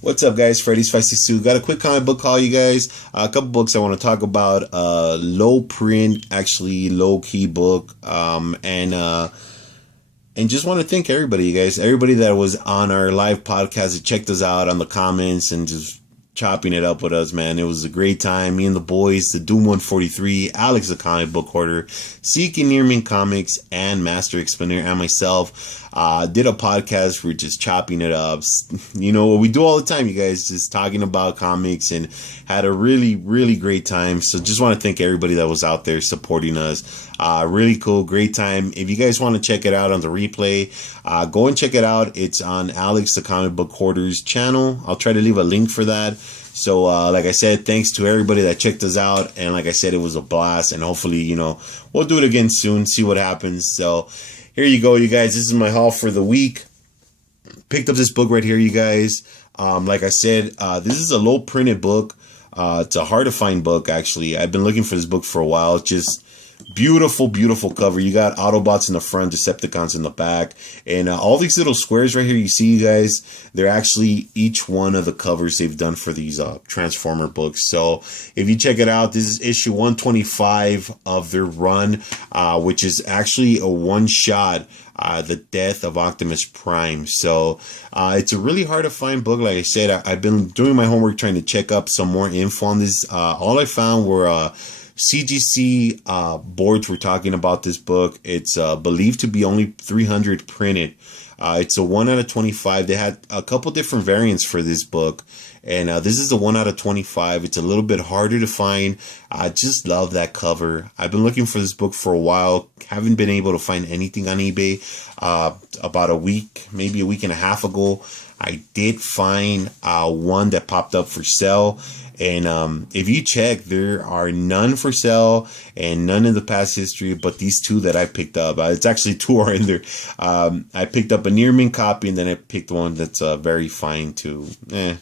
What's up, guys? Freddy's 562. Got a quick comic book call, you guys. A couple books I want to talk about. Low print, actually low key book. And just want to thank everybody, you guys. Everybody that was on our live podcast that checked us out on the comments and just chopping it up with us, man. It was a great time. Me and the boys, the Doom 143, Alex the comic book hoarder, Seeking Nearman Comics, and Master Explainer, and myself did a podcast. We're just chopping it up. You know what we do all the time, you guys, just talking about comics, and had a really, really great time. So just want to thank everybody that was out there supporting us. Really cool, great time. If you guys want to check it out on the replay, go and check it out. It's on Alex the comic book hoarder's channel. I'll try to leave a link for that. So, like I said, thanks to everybody that checked us out. And like I said, it was a blast. And hopefully, you know, we'll do it again soon, see what happens. So, here you go, you guys. This is my haul for the week. Picked up this book right here, you guys. Like I said, this is a low printed book. It's a hard to find book, actually. I've been looking for this book for a while. It's just beautiful, beautiful cover. You got Autobots in the front, Decepticons in the back, and all these little squares right here you see, you guys, they're actually each one of the covers they've done for these Transformer books. So if you check it out, this is issue 125 of their run, which is actually a one-shot, the death of Optimus Prime. So it's a really hard to find book. Like I said, I've been doing my homework trying to check up some more info on this. All I found were CGC boards were talking about this book. It's believed to be only 300 printed. It's a 1 out of 25. They had a couple different variants for this book, and this is the 1 out of 25. It's a little bit harder to find. I just love that cover. I've been looking for this book for a while. Haven't been able to find anything on eBay. About a week, maybe a week and a half ago, I did find one that popped up for sale. And if you check, there are none for sale and none in the past history, but these two that I picked up. It's actually two are in there. I picked up a near mint copy, and then I picked one that's very fine too.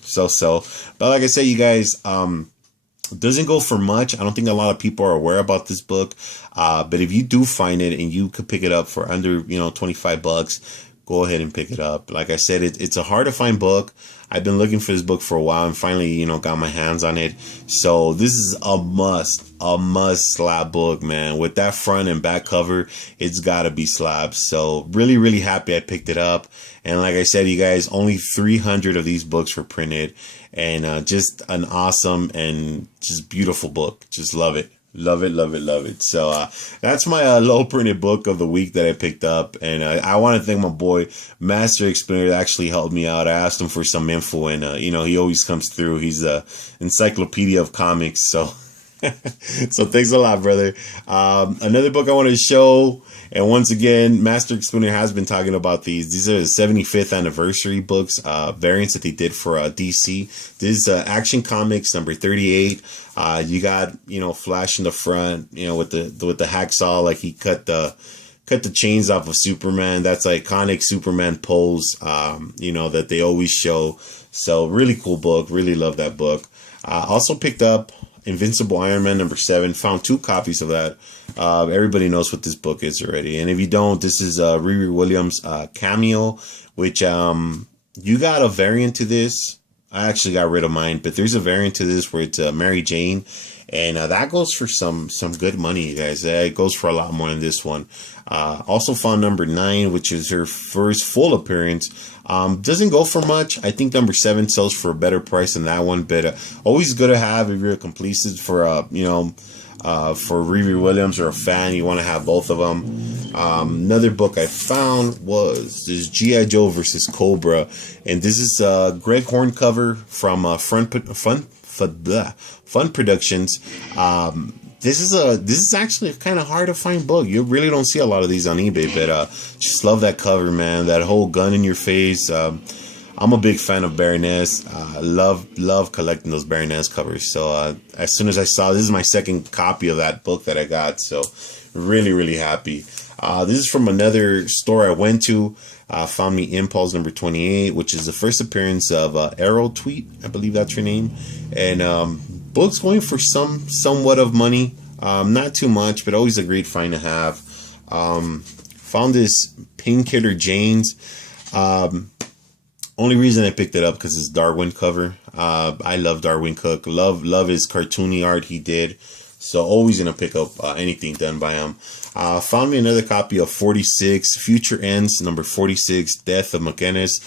So. But like I said, you guys, it doesn't go for much. I don't think a lot of people are aware about this book. But if you do find it and you could pick it up for under, $25, go ahead and pick it up. Like I said, it's a hard to find book. I've been looking for this book for a while and finally, got my hands on it. So this is a must slab book, man. With that front and back cover, it's gotta be slabs. So really, really happy I picked it up. And like I said, you guys, only 300 of these books were printed, and just an awesome and just beautiful book. Just love it. Love it, love it, love it. So that's my low printed book of the week that I picked up. And I want to thank my boy, Master Explainer, that actually helped me out. I asked him for some info, and, he always comes through. He's a encyclopedia of comics. So, so thanks a lot, brother. Another book I want to show. And once again, Master Explainer has been talking about these. These are the 75th anniversary books, variants that they did for DC. This is Action Comics number 38. You got, Flash in the front, with the hacksaw, like he cut the chains off of Superman. That's iconic Superman pose, that they always show. So really cool book. Really love that book. Also picked up Invincible Iron Man number 7. Found 2 copies of that. Everybody knows what this book is already. And if you don't, this is Riri Williams cameo, which you got a variant to this. I actually got rid of mine, but there's a variant to this where it's Mary Jane, and that goes for some good money, you guys. It goes for a lot more than this one. Also found number 9, which is her first full appearance. Doesn't go for much. I think number 7 sells for a better price than that one, but always good to have if you're a completionist for for Riri Williams or a fan. You want to have both of them. Another book I found was this G.I. Joe versus Cobra, and this is Greg Horn cover from Fun Productions. This is actually a kind of hard to find book. You really don't see a lot of these on eBay, but just love that cover, man. That whole gun in your face. I'm a big fan of Baroness. Love collecting those Baroness covers. So as soon as I saw, this is my second copy of that book that I got. So really, really happy. This is from another store I went to. Found me Impulse number 28, which is the first appearance of Arrow Tweet. I believe that's her name. And book's going for somewhat of money. Not too much, but always a great find to have. Found this Painkiller Jane's. Only reason I picked it up because it's Darwin cover. I love Darwin Cook. Love his cartoony art he did. So always gonna pick up anything done by him. Found me another copy of 46 Future Ends, number 46, Death of McGinnis.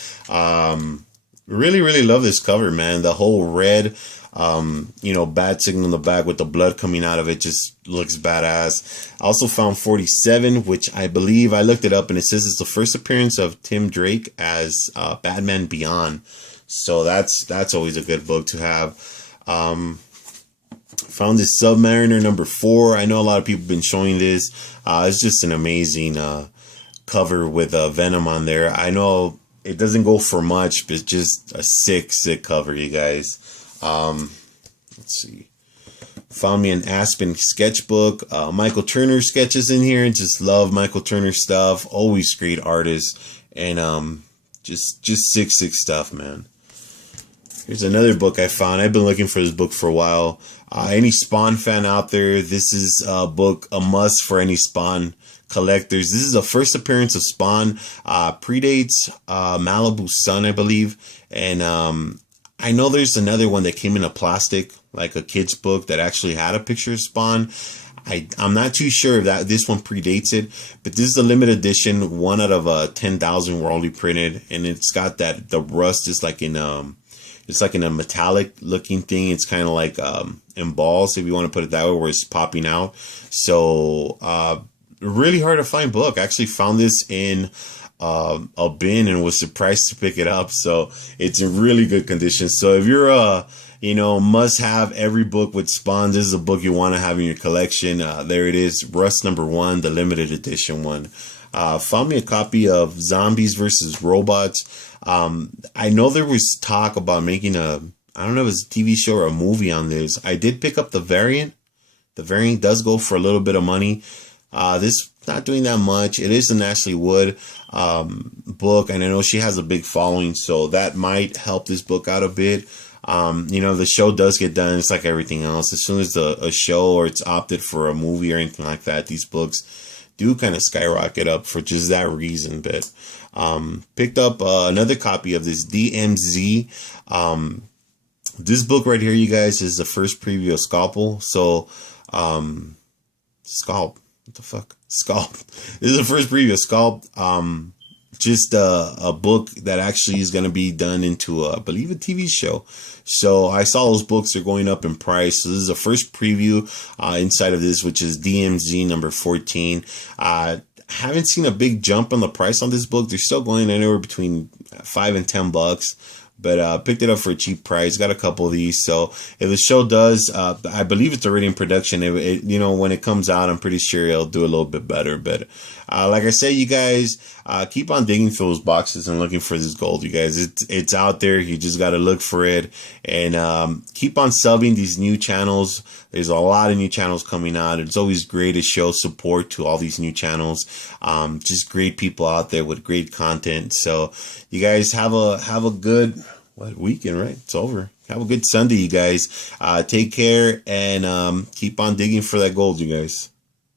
Really love this cover, man. The whole red, bat signal in the back with the blood coming out of it just looks badass. I also found 47, which I believe I looked it up and it says it's the first appearance of Tim Drake as Batman Beyond. So that's always a good book to have. Found this Submariner number 4. I know a lot of people have been showing this. It's just an amazing cover with Venom on there. I know it doesn't go for much, but it's just a sick cover, you guys. Let's see. Found me an Aspen sketchbook. Michael Turner sketches in here. Just love Michael Turner stuff. Always great artist. And just sick stuff, man. Here's another book I found. I've been looking for this book for a while. Any Spawn fan out there, this is a book, a must for any Spawn collectors. This is the first appearance of Spawn. Predates Malibu Sun, I believe. And I know there's another one that came in a plastic, like a kid's book that actually had a picture of Spawn. I'm not too sure if this one predates it, but this is a limited edition, 1 out of 10,000 were only printed, and it's got the rust is like in it's like in a metallic looking thing. It's kind of like embossed, if you want to put it that way, where it's popping out. So really hard to find book. I actually found this in a bin and was surprised to pick it up. So it's in really good condition. So if you're must have every book with Spawn, this is a book you want to have in your collection. There it is, Rust number 1, the limited edition one. Found me a copy of Zombies versus Robots. I know there was talk about making I don't know if it's a TV show or a movie on this. I did pick up the variant. The variant does go for a little bit of money. This not doing that much. It is an Ashley Wood book, and I know she has a big following, so that might help this book out a bit. The show does get done. It's like everything else. As soon as a show or it's opted for a movie or anything like that, these books do kind of skyrocket up for just that reason. But picked up another copy of this DMZ. This book right here, you guys, is the first preview of Scalpel. So Scalp. What the fuck? Scalp. This is the first preview of Scalp. Just a book that actually is going to be done into, I believe, a TV show. So I saw those books are going up in price. So this is the first preview inside of this, which is DMZ number 14. Haven't seen a big jump on the price on this book. They're still going anywhere between $5 and $10. But picked it up for a cheap price. Got a couple of these. So if the show does, I believe it's already in production. When it comes out, I'm pretty sure it'll do a little bit better. But like I say, you guys, keep on digging through those boxes and looking for this gold, you guys. It's out there. You just got to look for it. And keep on subbing these new channels. There's a lot of new channels coming out. It's always great to show support to all these new channels. Just great people out there with great content. So you guys have a good weekend, right? It's over. Have a good Sunday, you guys. Take care and keep on digging for that gold, you guys.